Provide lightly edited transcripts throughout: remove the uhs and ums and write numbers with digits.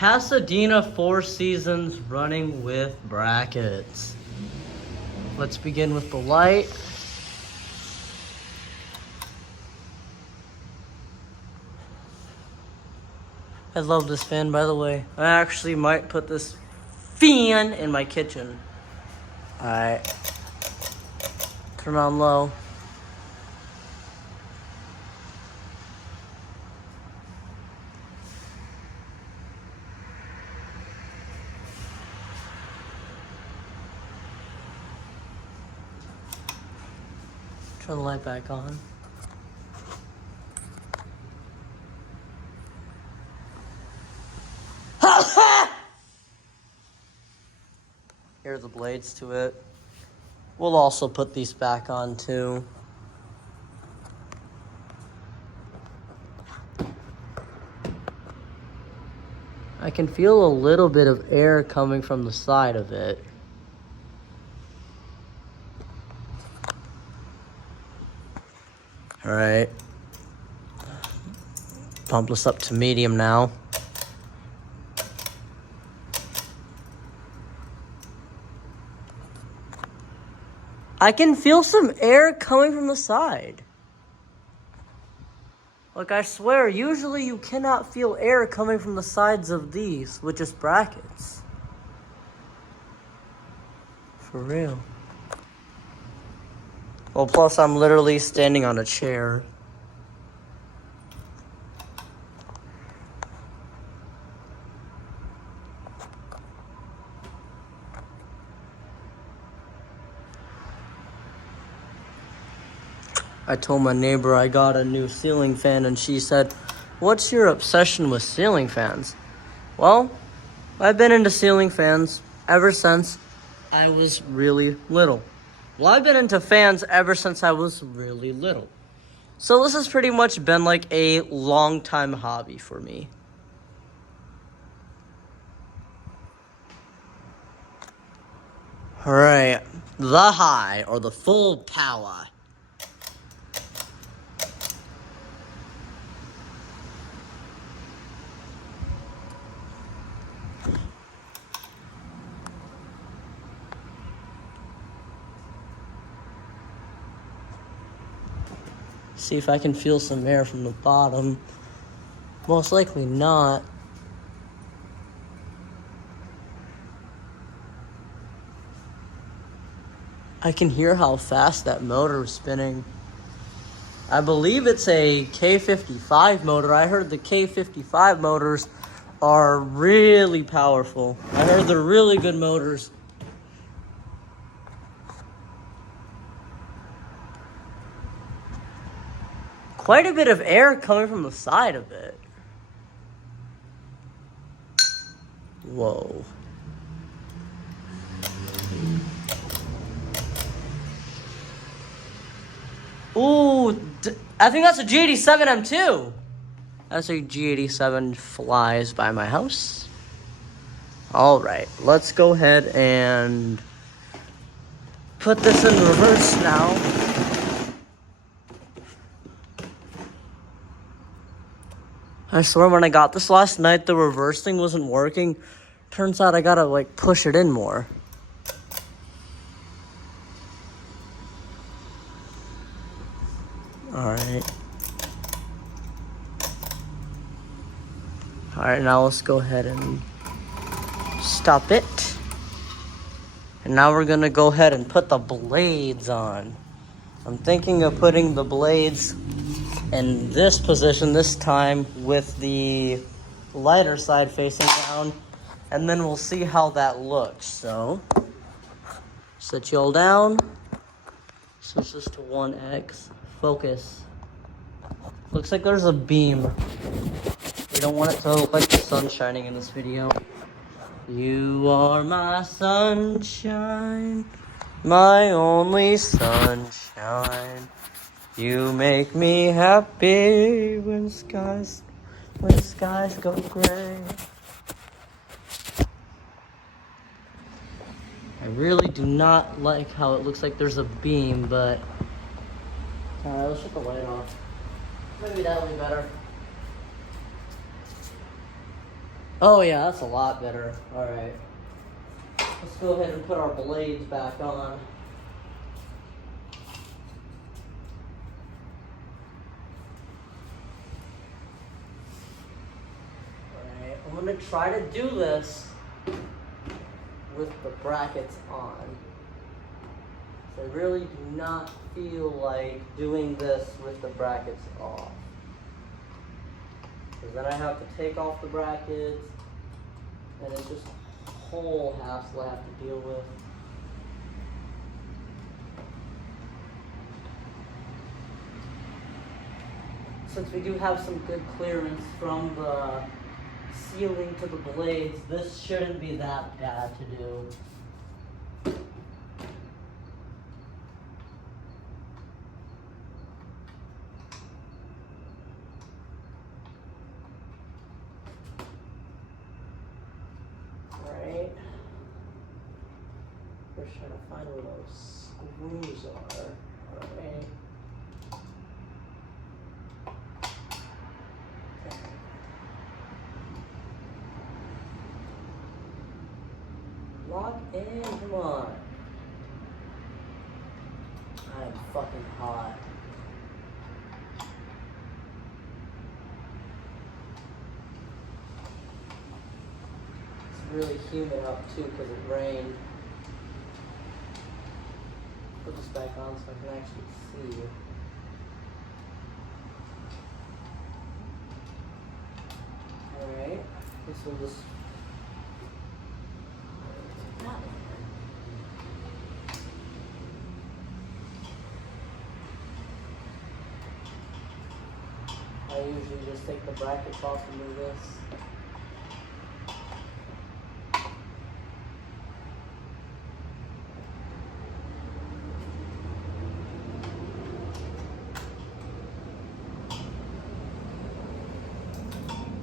Pasadena 4 Seasons running with brackets. Let's begin with the light. I love this fan, by the way. I actually might put this fan in my kitchen. Alright. Turn on low. Turn the light back on. Here are the blades to it. We'll also put these back on too. I can feel a little bit of air coming from the side of it. All right. Pump this up to medium now. I can feel some air coming from the side. Like, I swear, usually you cannot feel air coming from the sides of these with just brackets. For real. Well, plus I'm literally standing on a chair. I told my neighbor I got a new ceiling fan, and she said, "What's your obsession with ceiling fans?" Well, I've been into ceiling fans ever since I was really little. Well, I've been into fans ever since I was really little. So this has pretty much been like a long time hobby for me. All right, the high or the full power. See if I can feel some air from the bottom. Most likely not. I can hear how fast that motor is spinning. I believe it's a K55 motor. I heard the K55 motors are really powerful. I heard they're really good motors. Quite a bit of air coming from the side of it. Whoa. Ooh, I think that's a G87 M2. That's a G87 flies by my house. All right, let's go ahead and put this in reverse now. I swear when I got this last night, the reverse thing wasn't working. Turns out I gotta like push it in more. Alright. Alright, now let's go ahead and stop it. And now we're gonna go ahead and put the blades on. I'm thinking of putting the blades in this position this time with the lighter side facing down, and then we'll see how that looks. So set you all down, switch this to 1X, focus. Looks like there's a beam. We don't want it to look like the sun shining in this video. You are my sunshine, my only sunshine. You make me happy when skies go gray. I really do not like how it looks like there's a beam, but alright, let's shut the light off. Maybe that'll be better. Oh yeah, that's a lot better. Alright. Let's go ahead and put our blades back on. Alright, I'm gonna try to do this with the brackets on. So I really do not feel like doing this with the brackets off. Because then I have to take off the brackets, and it's just a whole hassle I have to deal with. Since we do have some good clearance from the ceiling to the blades, this shouldn't be that bad to do. Alright. First trying to find where those screws are. Alright. Lock in, come on. I am fucking hot. It's really humid out too because it rained. Put this back on so I can actually see. Alright, this will just I usually just take the brackets off and do this.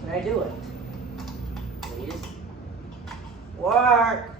Can I do it? Please? Work!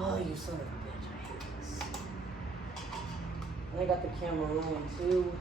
Oh, you son of a bitch, I hate this. And I got the camera rolling too.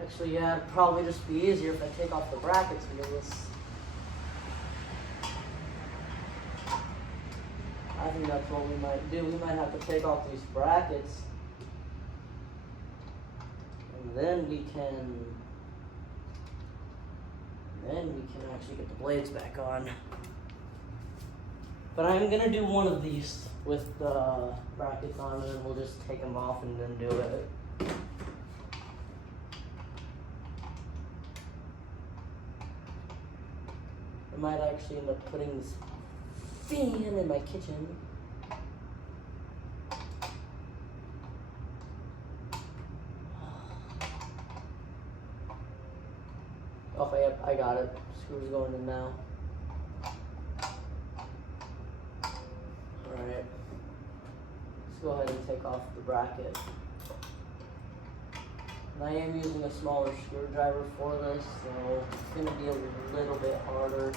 Actually, yeah, it'd probably just be easier if I take off the brackets and do this. I think that's what we might do. We might have to take off these brackets. And then we can actually get the blades back on. But I'm gonna do one of these with the brackets on, and then we'll just take them off and then do it. I might actually end up putting this fan in my kitchen. Okay, yep, I got it. Screws going in now. Alright. Let's go ahead and take off the bracket. And I am using a smaller screwdriver for this, so it's going to be a little bit harder.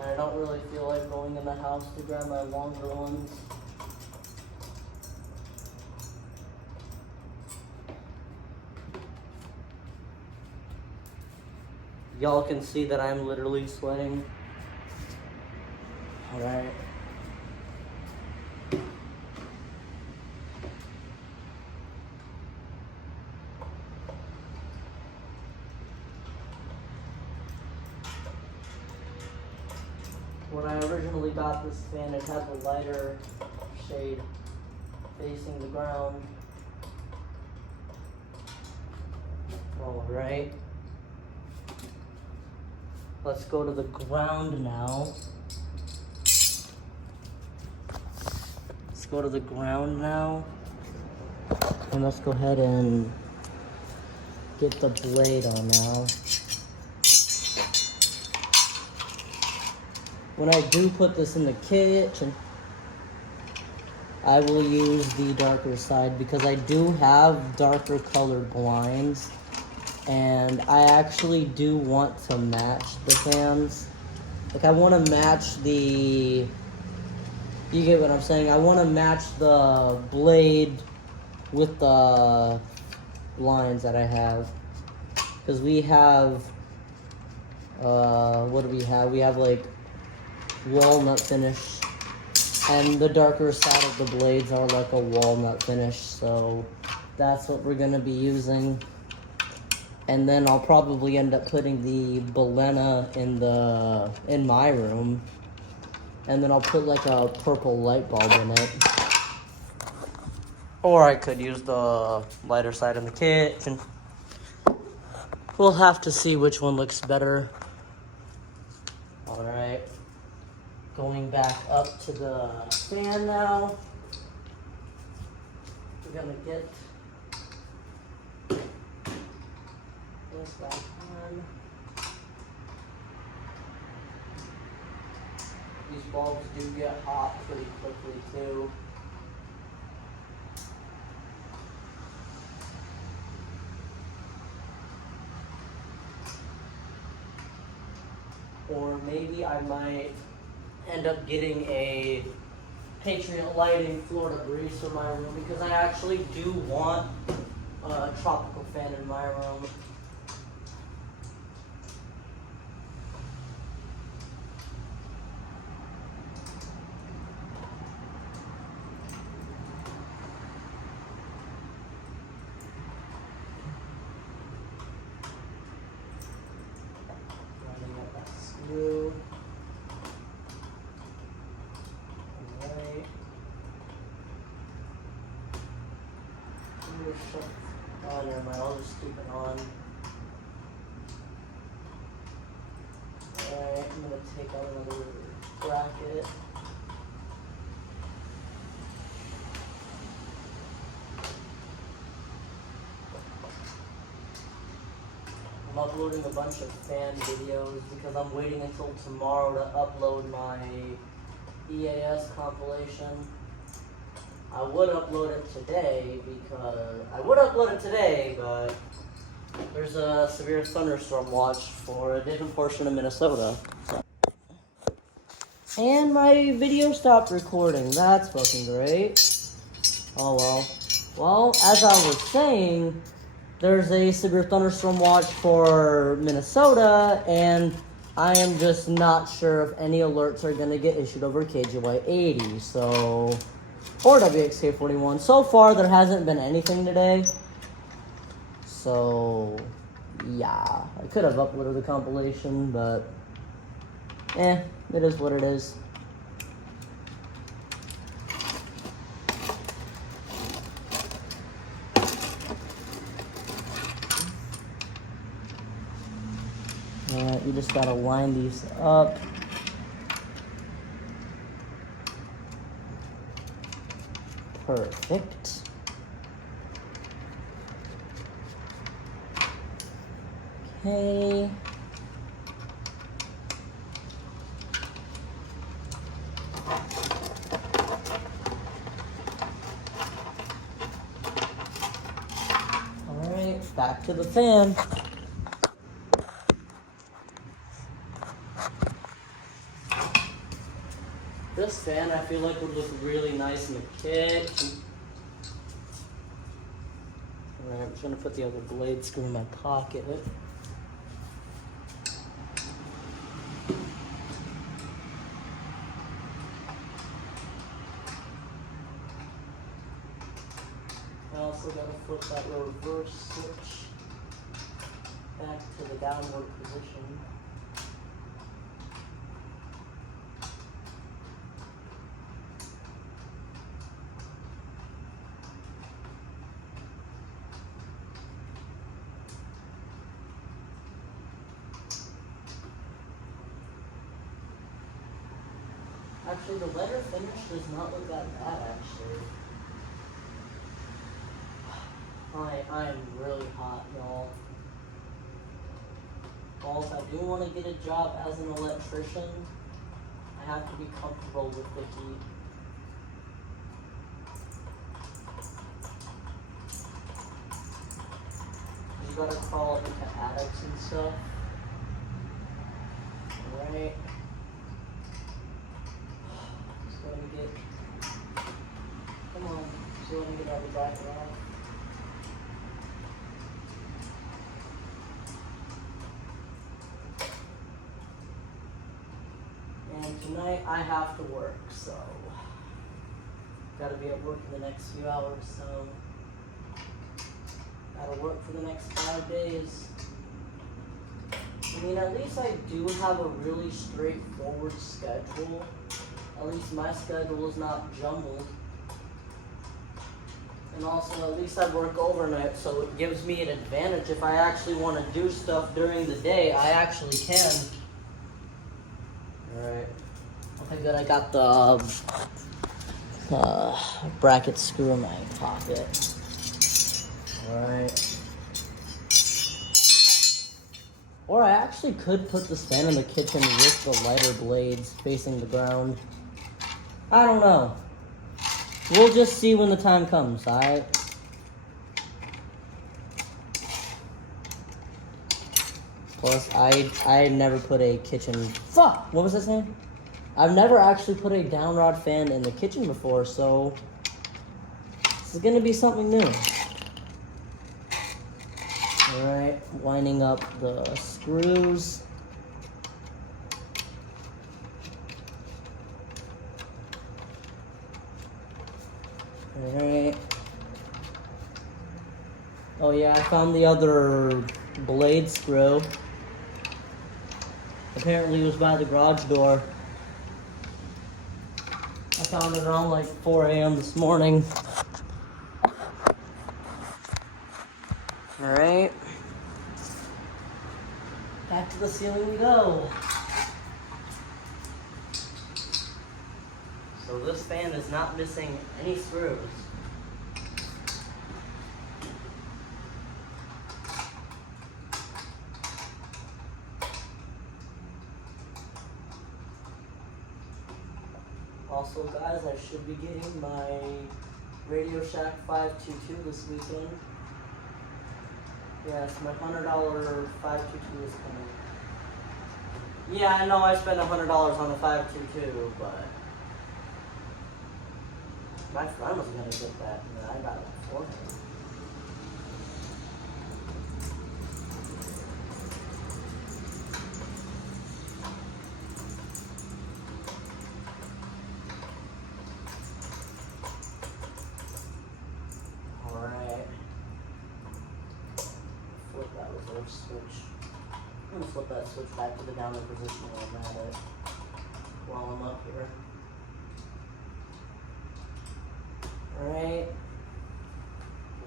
And I don't really feel like going in the house to grab my longer ones. Y'all can see that I'm literally sweating. Alright. When I originally got this fan, it had the lighter shade facing the ground. Alright. Let's go to the ground now. Let's go to the ground now. And let's go ahead and get the blade on now. When I do put this in the kitchen, I will use the darker side because I do have darker colored blinds. And I actually do want to match the fans. Like I want to match the You get what I'm saying? I want to match the blade with the lines that I have. Because we have, what do we have? We have like walnut finish. And the darker side of the blades are like a walnut finish. So that's what we're going to be using. And then I'll probably end up putting the Balena in my room. And then I'll put like a purple light bulb in it. Or I could use the lighter side in the kitchen. We'll have to see which one looks better. Alright. Going back up to the fan now. We're gonna get this back on. These bulbs do get hot pretty quickly too. Or maybe I might end up getting a Patriot Lighting Florida Breeze for my room because I actually do want a tropical fan in my room. Running up that screw. Alright. Oh, never mind. I'll just keep it on. Alright, I'm gonna take out another bracket. I'm uploading a bunch of fan videos because I'm waiting until tomorrow to upload my EAS compilation. I would upload it today but there's a severe thunderstorm watch for a different portion of Minnesota. And my video stopped recording. That's fucking great. Oh well. Well, as I was saying, there's a severe thunderstorm watch for Minnesota, and I am just not sure if any alerts are going to get issued over KGY 80, so, or WXK 41. So far, there hasn't been anything today, so, yeah, I could have uploaded the compilation, but, it is what it is. You just gotta line these up. Perfect. Okay. All right, back to the fan. This fan I feel like would look really nice in the kitchen. Alright, I'm just gonna put the other blade screw in my pocket. I also gotta flip that reverse switch back to the downward position. Actually, the leather finish does not look that bad, actually. I'm really hot, y'all. Balls, I do want to get a job as an electrician. I have to be comfortable with the heat. You gotta crawl up into attics and stuff. Alright. Just gotta get So let me get out the jacket off. And tonight I have to work, so gotta be at work in the next few hours, so gotta work for the next 5 days. I mean, at least I do have a really straightforward schedule. At least my schedule is not jumbled. And also, at least I work overnight, so it gives me an advantage. If I actually want to do stuff during the day, I actually can. Alright. Okay, good. I got the bracket screw in my pocket. Alright. Or I actually could put this fan in the kitchen with the lighter blades facing the ground. I don't know. We'll just see when the time comes, alright? Plus, I never put a kitchen... Fuck! What was I saying? I've never actually put a down rod fan in the kitchen before, so... This is gonna be something new. Alright, lining up the screws. Alright. Oh yeah, I found the other blade screw. Apparently it was by the garage door. I found it around like 4 a.m. this morning. Alright. Back to the ceiling we go. So this fan is not missing any screws. Also guys, I should be getting my Radio Shack 522 this weekend. Yes, my $100 522 is coming. Yeah, I know I spent $100 on the 522, but my friend was gonna get that, and I got it for him. Alright. Flip that reverse switch. I'm gonna flip that switch back to the downward position while I'm at it. While I'm up here. Alright.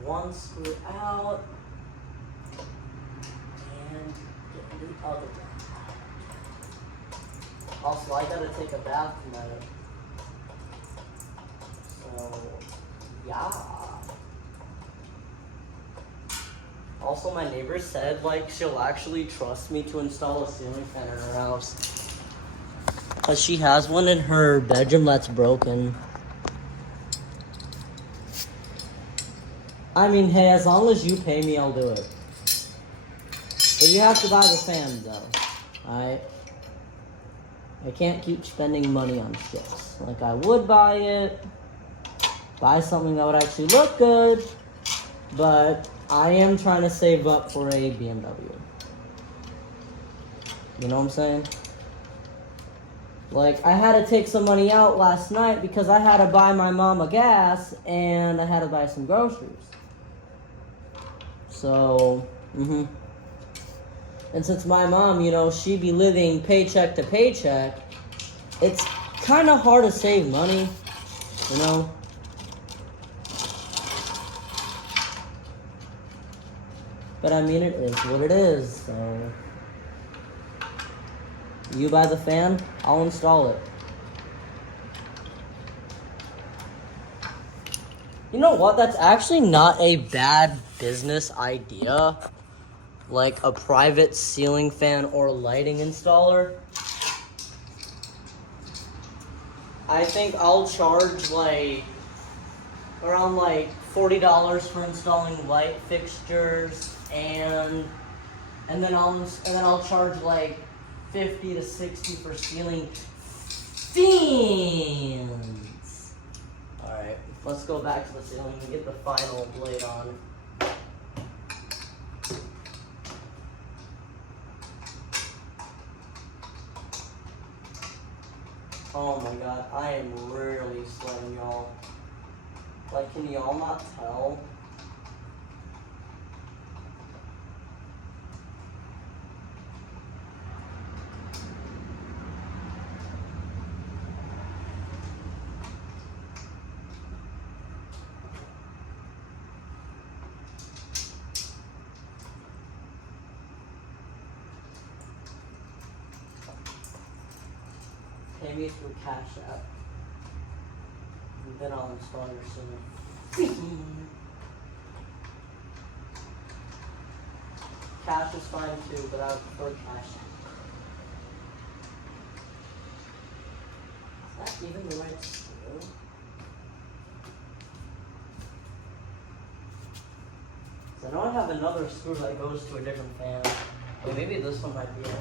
One screw out. And get the other one. Also, I gotta take a bath tonight. So, yeah. Also, my neighbor said, like, she'll actually trust me to install a ceiling fan in her house. Because she has one in her bedroom that's broken. I mean, hey, as long as you pay me, I'll do it. But you have to buy the fan, though. Alright? I can't keep spending money on shit. Like, I would buy it. Buy something that would actually look good. But I am trying to save up for a BMW. You know what I'm saying? Like, I had to take some money out last night because I had to buy my mom a gas and I had to buy some groceries. So, And since my mom, you know, she be living paycheck to paycheck, it's kind of hard to save money, you know? But I mean, it is what it is, so... You buy the fan, I'll install it. You know what? That's actually not a bad business idea. Like a private ceiling fan or lighting installer. I think I'll charge like around like $40 for installing light fixtures and then I'll charge like 50 to 60 for ceiling fans. All right. Let's go back to the ceiling and get the final blade on. Oh my god, I am really sweating, y'all. Like, can y'all not tell? Pay me through Cash App. And then I'll install your soon. Cash is fine too, but I would prefer Cash App. Is that even the right screw? So I know I have another screw that goes to a different fan. But maybe this one might be it.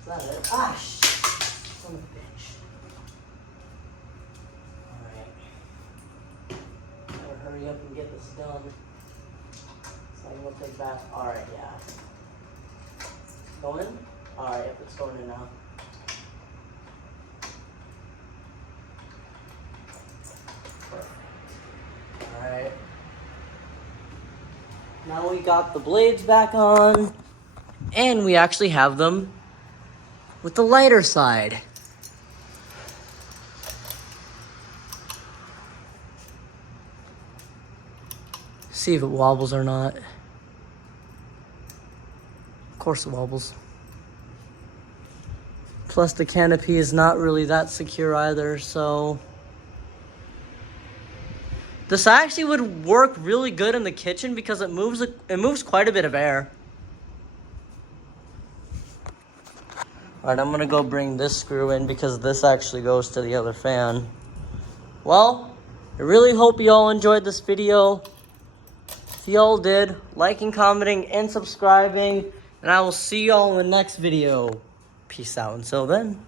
Is that it? Ah, shit. Son of a bitch. Alright. Better hurry up and get this done. So I'm gonna take back. Alright, yeah. Going in? Alright, yep, it's going in now. Perfect. Alright. Now we got the blades back on. And we actually have them with the lighter side. See if it wobbles or not. Of course it wobbles. Plus the canopy is not really that secure either, so. This actually would work really good in the kitchen because it moves quite a bit of air. Alright, I'm gonna go bring this screw in because this actually goes to the other fan. Well, I really hope you all enjoyed this video. If you all did, liking, commenting, and subscribing. And I will see you all in the next video. Peace out until then.